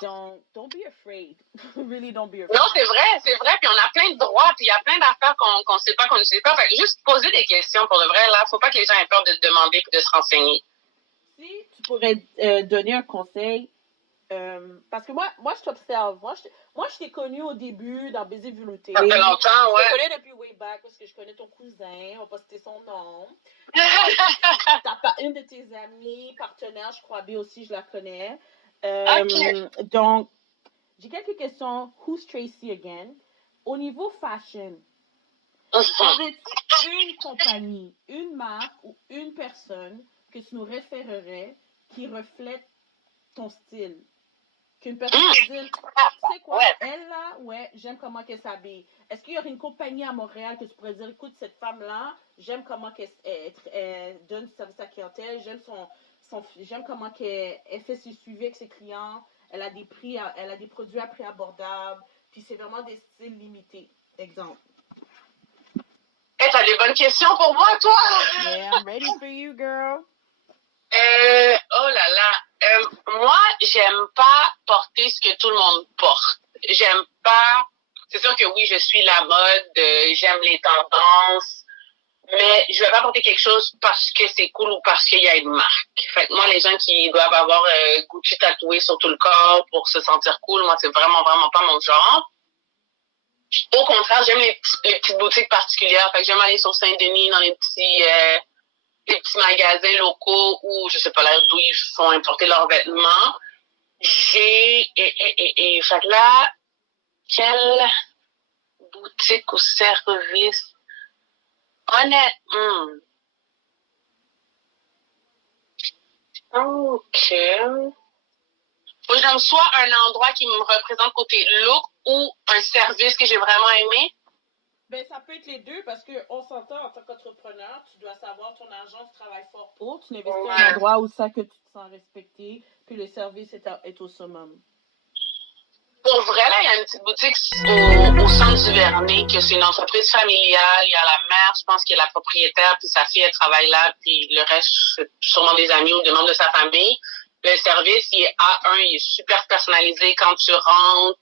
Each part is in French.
don't be afraid. Really, don't be afraid. Non, c'est vrai. Puis on a plein de droits, puis il y a plein d'affaires qu'on sait pas, qu'on ne sait pas. Fait que juste poser des questions pour le vrai, là. Faut pas que les gens aient peur de te demander et de se renseigner. Si tu pourrais donner un conseil, parce que moi je t'observe. Moi, je t'ai connu au début dans Baiser vu le télé. Ça fait longtemps, ouais. Je te connais depuis way back parce que je connais ton cousin. On va pas citer son nom. Une de tes amies, partenaires, je crois bien aussi, je la connais. Donc, j'ai quelques questions. Who's Tracy again? Au niveau fashion, aurais-tu une compagnie, une marque ou une personne que tu nous référerais qui reflète ton style? Qu'une personne te dise, tu sais quoi, elle là, j'aime comment qu'elle s'habille. Est-ce qu'il y aurait une compagnie à Montréal que tu pourrais dire, écoute, cette femme-là, j'aime comment qu'elle donne du service à la clientèle, j'aime comment qu'elle fait ses suivis avec ses clients, elle a des produits à prix abordables, puis c'est vraiment des styles limités. Exemple. T'as des bonnes questions pour moi, toi? Yeah, I'm ready for you, girl. Oh là là. Moi, j'aime pas porter ce que tout le monde porte. J'aime pas... C'est sûr que oui, je suis la mode, j'aime les tendances, mais je vais pas porter quelque chose parce que c'est cool ou parce qu'il y a une marque. Fait que moi, les gens qui doivent avoir Gucci tatoué sur tout le corps pour se sentir cool, moi, c'est vraiment, vraiment pas mon genre. Au contraire, j'aime les petites boutiques particulières. Fait que j'aime aller sur Saint-Denis dans les petits magasins locaux où, je sais pas là, d'où ils font importer leurs vêtements. Fait que là, quelle boutique ou service? Honnêtement. OK. Faut que j'aime soit un endroit qui me représente côté look ou un service que j'ai vraiment aimé. Ben, ça peut être les deux parce qu'on s'entend en tant qu'entrepreneur, tu dois savoir ton argent, tu travailles fort pour, tu n'investis à un endroit où ça que tu te sens respecté, puis le service est au summum. Pour vrai, là, il y a une petite boutique au centre du Vernet, que c'est une entreprise familiale. Il y a la mère, je pense, qui est la propriétaire, puis sa fille, elle travaille là, puis le reste, c'est sûrement des amis ou des membres de sa famille. Le service, il est A1, il est super personnalisé. Quand tu rentres,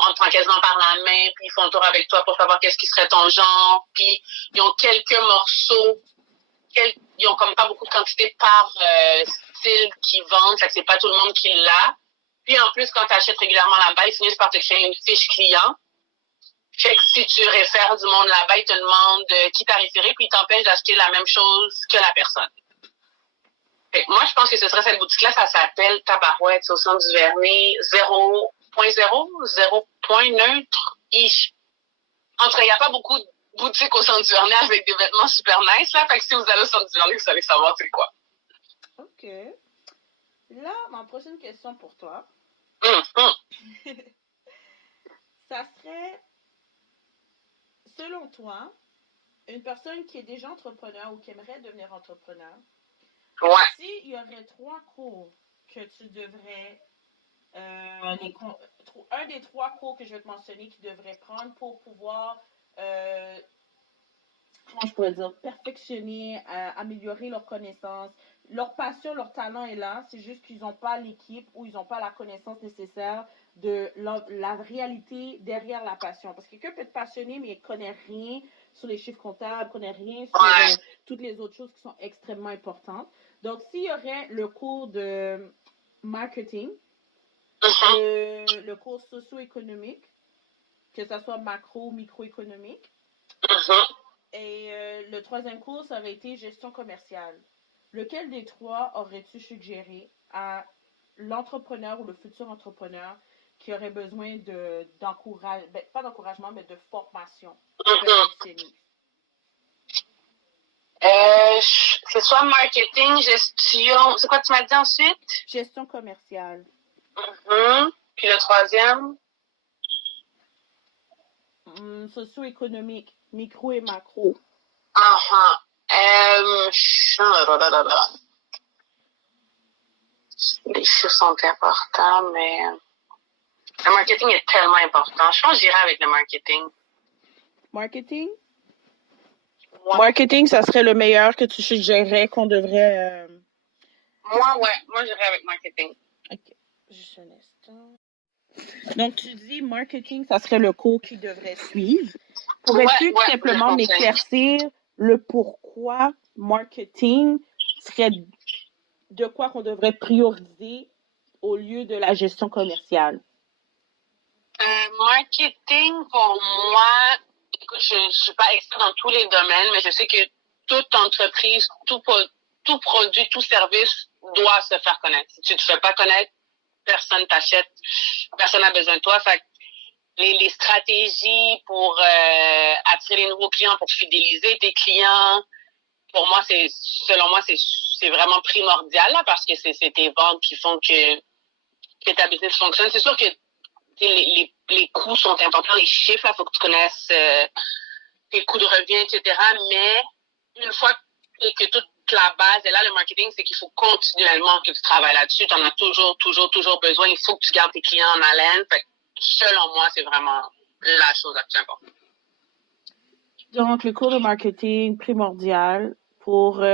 on te prend quasiment par la main, puis ils font le tour avec toi pour savoir qu'est-ce qui serait ton genre. Puis ils ont quelques morceaux, ils ont comme pas beaucoup de quantité par style qu'ils vendent, fait que c'est pas tout le monde qui l'a. Puis en plus, quand tu achètes régulièrement là-bas, ils finissent par te créer une fiche client. Fait que si tu réfères du monde là-bas, ils te demandent qui t'a référé, puis ils t'empêchent d'acheter la même chose que la personne. Fait que moi, je pense que ce serait cette boutique-là, ça s'appelle Tabarouette, c'est au centre du Vernet, 0.0, 0 point neutre. Entre, il n'y a pas beaucoup de boutiques au centre du Vernet avec des vêtements super nice, là. Fait que si vous allez au centre du Vernet, vous allez savoir c'est quoi. OK. Là, ma prochaine question pour toi. Ça serait, selon toi, une personne qui est déjà entrepreneur ou qui aimerait devenir entrepreneur, s'il y aurait 3 cours que tu devrais, un des 3 cours que je vais te mentionner qu'ils devraient prendre pour pouvoir, comment je pourrais dire, perfectionner, améliorer leurs connaissances, leur passion, leur talent est là, c'est juste qu'ils n'ont pas l'équipe ou ils n'ont pas la connaissance nécessaire de la réalité derrière la passion. Parce que quelqu'un peut être passionné, mais il ne connaît rien sur les chiffres comptables, ne connaît rien sur toutes les autres choses qui sont extrêmement importantes. Donc, s'il y aurait le cours de marketing, le cours socio-économique, que ce soit macro ou microéconomique, et le 3e cours, ça aurait été gestion commerciale. Lequel des 3 aurais-tu suggéré à l'entrepreneur ou le futur entrepreneur qui aurait besoin d'encouragement, pas d'encouragement, mais de formation? C'est soit marketing, gestion... C'est quoi tu m'as dit ensuite? Gestion commerciale. Puis le 3e? Socio-économique, micro et macro. Les chiffres sont importants, mais le marketing est tellement important. Je pense que j'irai avec le marketing. Marketing? Ouais. Marketing, ça serait le meilleur que tu suggérerais qu'on devrait... Moi, j'irai avec marketing. OK. Juste un instant. Donc, tu dis marketing, ça serait le cours qu'ils devraient suivre. Pourrais-tu simplement m'éclaircir le pourquoi marketing serait de quoi qu'on devrait prioriser au lieu de la gestion commerciale? Marketing, pour moi, écoute, je ne suis pas expert dans tous les domaines, mais je sais que toute entreprise, tout produit, tout service doit se faire connaître. Si tu ne te fais pas connaître, personne t'achète, personne n'a besoin de toi. Fait les stratégies pour attirer les nouveaux clients, pour fidéliser tes clients, pour moi, selon moi, c'est vraiment primordial là, parce que c'est tes ventes qui font que ta business fonctionne. C'est sûr que les coûts sont importants, les chiffres, il faut que tu connaisses tes coûts de revient, etc. Mais une fois que toute la base est là, le marketing, c'est qu'il faut continuellement que tu travailles là-dessus. Tu en as toujours besoin. Il faut que tu gardes tes clients en haleine. Fait que, selon moi, c'est vraiment la chose la plus importante. Donc, le cours de marketing primordial pour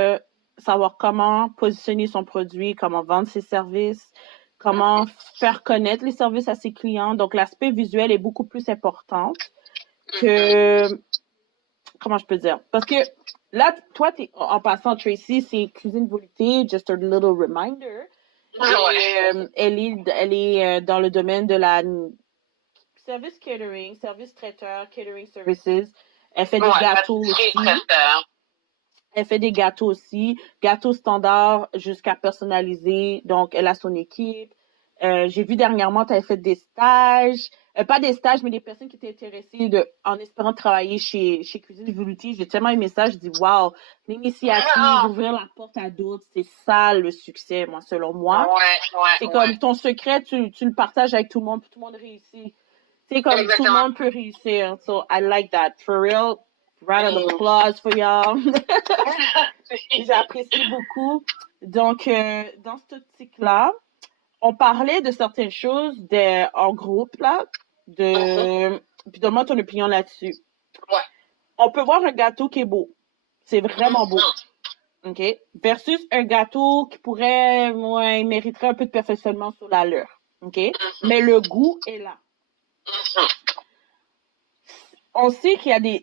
savoir comment positionner son produit, comment vendre ses services, comment faire connaître les services à ses clients. Donc, l'aspect visuel est beaucoup plus important que... Comment je peux dire? Parce que là, toi, en passant, Tracy, c'est Cuisine Volupté, just a little reminder. Elle est dans le domaine de la service catering, service traiteur, catering services. Elle fait des gâteaux aussi. Elle fait des gâteaux aussi, gâteaux standards jusqu'à personnaliser. Donc, elle a son équipe. J'ai vu dernièrement, tu avais fait des stages. Pas des stages, mais des personnes qui étaient intéressées en espérant travailler chez Cuisine Volupté. J'ai tellement aimé ça. Je dis, wow, l'initiative, ouvrir la porte à d'autres, c'est ça le succès, moi, selon moi. C'est comme ton secret, tu le partages avec tout le monde, puis tout le monde réussit. C'est comme tout le monde peut réussir. So, I like that. For real. Round of applause for y'all. J'apprécie beaucoup. Donc, dans cette optique-là, on parlait de certaines choses en groupe, là. Puis donne-moi ton opinion là-dessus. On peut voir un gâteau qui est beau. C'est vraiment beau. OK? Versus un gâteau qui il mériterait un peu de perfectionnement sur la leur. OK? Mais le goût est là. On sait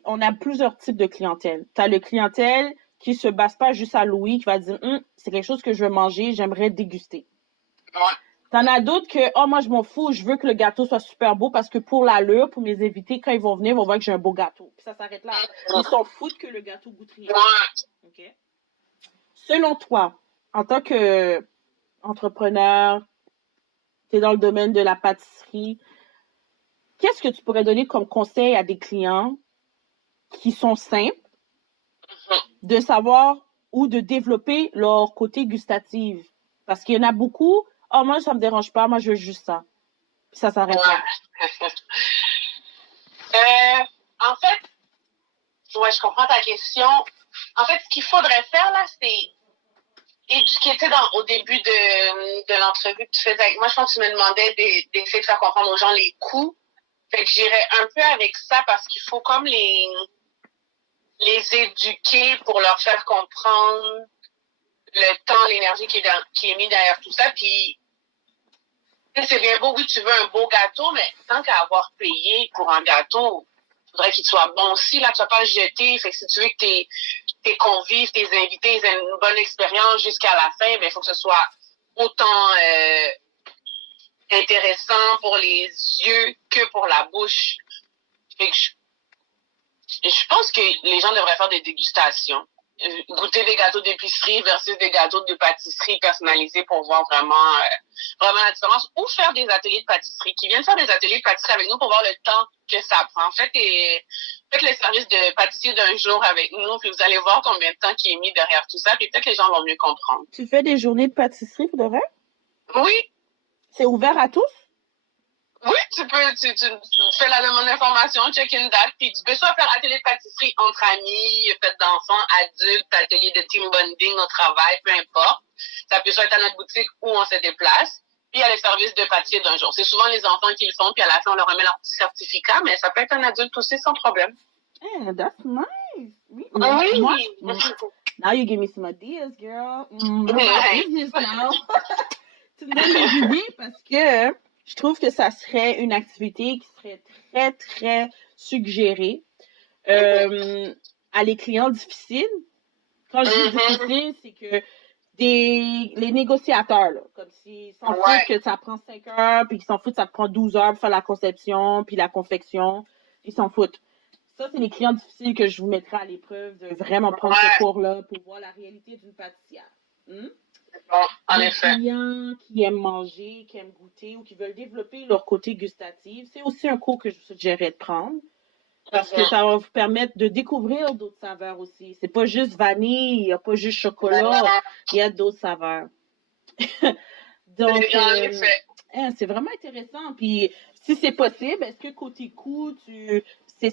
on a plusieurs types de clientèle. Tu as le clientèle qui se base pas juste à l'ouïe, qui va dire, c'est quelque chose que je veux manger, j'aimerais déguster. T'en as d'autres que, moi, je m'en fous, je veux que le gâteau soit super beau parce que pour l'allure, pour mes invités, quand ils vont venir, ils vont voir que j'ai un beau gâteau. Puis ça s'arrête là. Ils s'en foutent que le gâteau goûte rien. Okay? Selon toi, en tant que entrepreneur, tu es dans le domaine de la pâtisserie, qu'est-ce que tu pourrais donner comme conseil à des clients qui sont simples de savoir ou de développer leur côté gustatif? Parce qu'il y en a beaucoup, moi, ça me dérange pas, moi, je veux juste ça. Puis ça s'arrête là. En fait, je comprends ta question. En fait, ce qu'il faudrait faire, là, c'est éduquer, au début de l'entrevue que tu faisais avec moi, je pense que tu me demandais d'essayer de faire comprendre aux gens les coûts. Fait que j'irais un peu avec ça parce qu'il faut comme les éduquer pour leur faire comprendre le temps, l'énergie qui est mis derrière tout ça. Puis, c'est bien beau, oui, tu veux un beau gâteau, mais tant qu'à avoir payé pour un gâteau, il faudrait qu'il soit bon aussi. Là, tu vas pas le jeter. Fait que si tu veux que tes convives, tes invités aient une bonne expérience jusqu'à la fin, il faut que ce soit autant intéressant pour les yeux que pour la bouche. Fait que je pense que les gens devraient faire des dégustations. Goûter des gâteaux d'épicerie versus des gâteaux de pâtisserie personnalisés pour voir vraiment la différence. Ou faire des ateliers de pâtisserie. Qui viennent faire des ateliers de pâtisserie avec nous pour voir le temps que ça prend. Faites le service de pâtissier d'un jour avec nous, puis vous allez voir combien de temps qui est mis derrière tout ça, puis peut-être que les gens vont mieux comprendre. Tu fais des journées de pâtisserie, pour de vrai? Oui. C'est ouvert à tous? Oui, tu fais la demande d'information, check une date, puis tu peux soit faire atelier de pâtisserie entre amis, fête d'enfants, adultes, atelier de team bonding au travail, peu importe. Ça peut soit être à notre boutique ou on se déplace. Puis il y a les services de pâtissier d'un jour. C'est souvent les enfants qui le font, puis à la fin, on leur remet leur petit certificat, mais ça peut être un adulte aussi sans problème. Yeah, that's nice. Oui. Now you give me some ideas, girl. Business now. Tu me donnes des idées parce que Je trouve que ça serait une activité qui serait très, très suggérée à les clients difficiles. Quand je dis difficile, c'est que les négociateurs, là, comme s'ils s'en foutent que ça prend 5 heures, puis ils s'en foutent que ça prend 12 heures pour faire la conception, puis la confection, ils s'en foutent. Ça, c'est les clients difficiles que je vous mettrai à l'épreuve de vraiment prendre ce cours-là pour voir la réalité d'une pâtissière. Bon, en Les effet. clients qui aiment manger, qui aiment goûter ou qui veulent développer leur côté gustatif, c'est aussi un cours que je vous suggérerais de prendre. Parce que ça va vous permettre de découvrir d'autres saveurs aussi. C'est pas juste vanille, il n'y a pas juste chocolat, il y a d'autres saveurs. Donc, c'est vraiment intéressant. Puis, si c'est possible, est-ce que côté coût,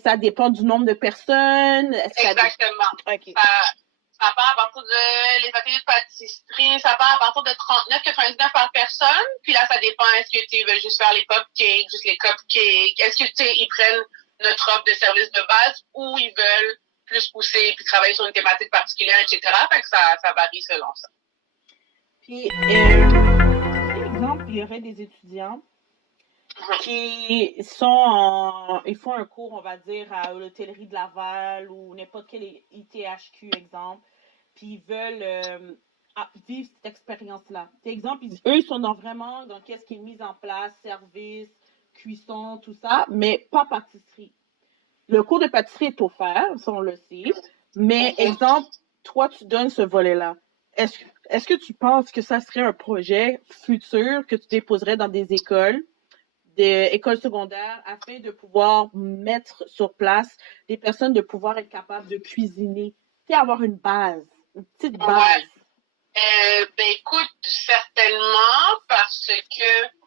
ça dépend du nombre de personnes? Exactement. Okay. Ça part à partir de les ateliers de pâtisserie, ça part à partir de 39,99 par personne. Puis là, ça dépend. Est-ce que tu veux juste faire les cupcakes, juste les cupcakes? Est-ce que ils prennent notre offre de service de base ou ils veulent plus pousser puis travailler sur une thématique particulière, etc. Fait que ça varie selon ça. Puis, par exemple, il y aurait des étudiants qui ils font un cours, on va dire, à l'hôtellerie de Laval ou n'importe quel ITHQ, exemple, puis ils veulent vivre cette expérience-là. Exemple, eux, ils sont vraiment dans qu'est-ce qui est mis en place, service, cuisson, tout ça, mais pas pâtisserie. Le cours de pâtisserie est offert, ça on le sait, mais exemple, toi, tu donnes ce volet-là. Est-ce que tu penses que ça serait un projet futur que tu déposerais dans des écoles secondaires afin de pouvoir mettre sur place des personnes de pouvoir être capables de cuisiner, et avoir une petite base? Ben écoute, certainement, parce que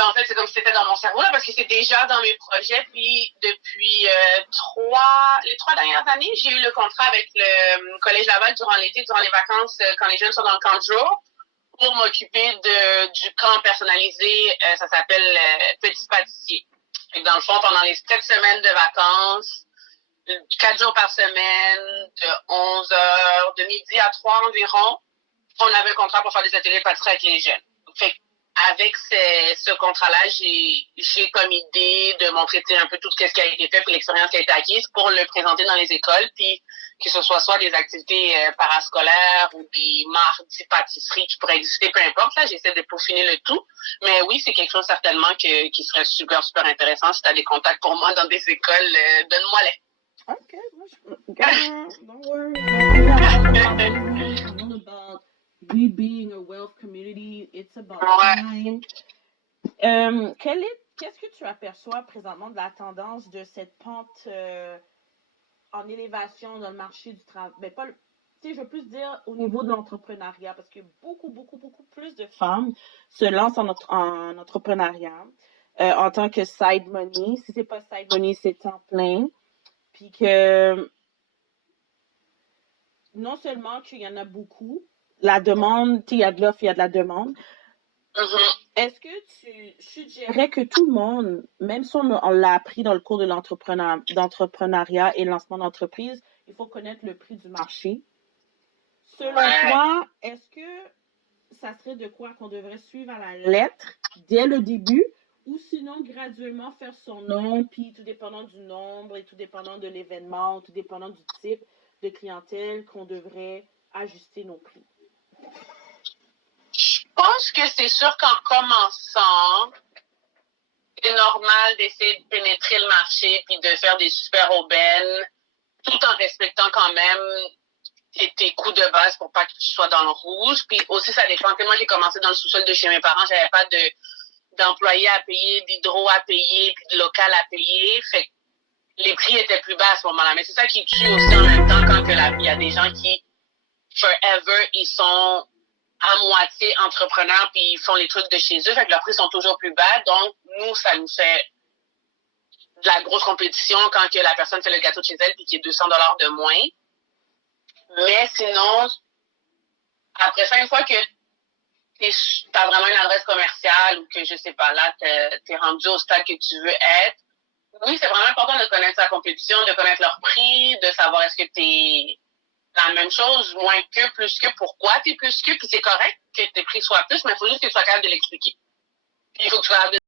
en fait, c'est comme si c'était dans mon cerveau, là, parce que c'est déjà dans mes projets. Puis, depuis les 3 dernières années, j'ai eu le contrat avec le Collège Laval durant l'été, durant les vacances, quand les jeunes sont dans le camp de jour, pour m'occuper du camp personnalisé. Ça s'appelle Petit Pâtissier. Et dans le fond, pendant les 7 semaines de vacances, 4 jours par semaine, de 11 heures, de midi à 3 environ, on avait un contrat pour faire des ateliers de pâtisserie avec les jeunes. Fait avec ce contrat-là, j'ai comme idée de montrer un peu tout ce qui a été fait puis l'expérience qui a été acquise pour le présenter dans les écoles, puis que ce soit des activités parascolaires ou des mardis pâtisseries qui pourraient exister, peu importe. Là, j'essaie de peaufiner le tout. Mais oui, c'est quelque chose certainement qui serait super, super intéressant. Si tu as des contacts pour moi dans des écoles, donne-moi-les. OK. Don't worry. We being a wealth community, it's about time. Qu'est-ce que tu aperçois présentement de la tendance de cette pente en élévation dans le marché du travail? Ben, pas je veux plus dire au niveau de l'entrepreneuriat, parce que beaucoup, beaucoup, beaucoup plus de femmes se lancent en entrepreneuriat en tant que side money. Si c'est pas side money, c'est temps plein. Puis que non seulement qu'il y en a beaucoup, la demande, il y a de l'offre, il y a de la demande. Est-ce que tu suggérais que tout le monde, même si on l'a appris dans le cours de d'entrepreneuriat et lancement d'entreprise, il faut connaître le prix du marché. Selon toi, est-ce que ça serait de quoi qu'on devrait suivre à la lettre dès le début ou sinon graduellement faire son nom, puis tout dépendant du nombre et tout dépendant de l'événement, tout dépendant du type de clientèle qu'on devrait ajuster nos prix? Je pense que c'est sûr qu'en commençant, c'est normal d'essayer de pénétrer le marché puis de faire des super aubaines tout en respectant quand même tes coûts de base pour pas que tu sois dans le rouge. Puis aussi, ça dépend. Moi, j'ai commencé dans le sous-sol de chez mes parents. J'avais pas d'employés à payer, d'hydro à payer, puis de local à payer. Fait que les prix étaient plus bas à ce moment-là. Mais c'est ça qui tue aussi en même temps quand il y a des gens qui, forever, ils sont à moitié entrepreneurs puis ils font les trucs de chez eux. Fait que leurs prix sont toujours plus bas. Donc, nous, ça nous fait de la grosse compétition quand que la personne fait le gâteau de chez elle puis qu'il y a $200 de moins. Mais sinon, après ça, une fois que t'as vraiment une adresse commerciale ou que, je sais pas, là, t'es rendu au stade que tu veux être, oui, c'est vraiment important de connaître sa compétition, de connaître leur prix, de savoir est-ce que t'es la même chose, moins que, plus que, pourquoi t'es plus que, puis c'est correct que tes prix soient plus, mais il faut juste que tu sois capable de l'expliquer. Il faut que tu fasses